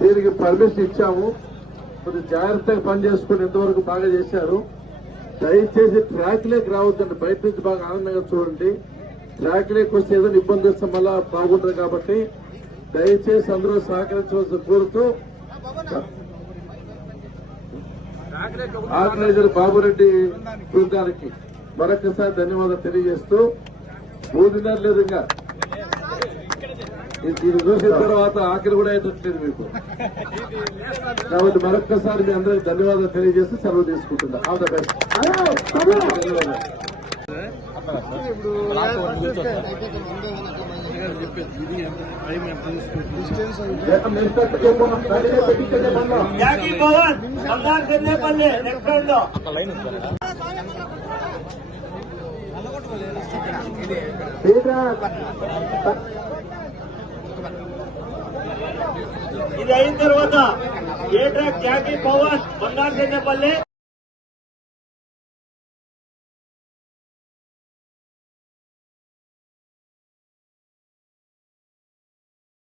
దీనికి పర్మిషన్ ఇచ్చాము. కొద్ది జాగ్రత్తగా పనిచేసుకుని ఎంతవరకు బాగా చేశారు. దయచేసి ట్రాక్ లేక్ రావద్దండి, బయట నుంచి బాగా ఆనందంగా చూడండి. ట్రాక్ లేక్ వస్తే ఏదైనా ఇబ్బంది వస్తే మళ్ళా బాగుంటుంది కాబట్టి దయచేసి అందరూ సహకరించవలసి కోరుతూ ఆర్గనైజర్ బాబురెడ్డి బృందానికి మరొకసారి ధన్యవాదాలు తెలియజేస్తూ మూడున్నర లేదు ఇంకా ఇది చూసిన తర్వాత ఆఖరి కూడా అయ్యేటట్లేదు మీకు. కాబట్టి మరొక్కసారి మీ అందరికి ధన్యవాదాలు తెలియజేస్తూ సెలవు తీసుకుంటున్నా. All the best. ఇది అయిన తర్వాత ఏ ట్రాక్ జాకీ పవన్ బంగారు చెన్నపల్లి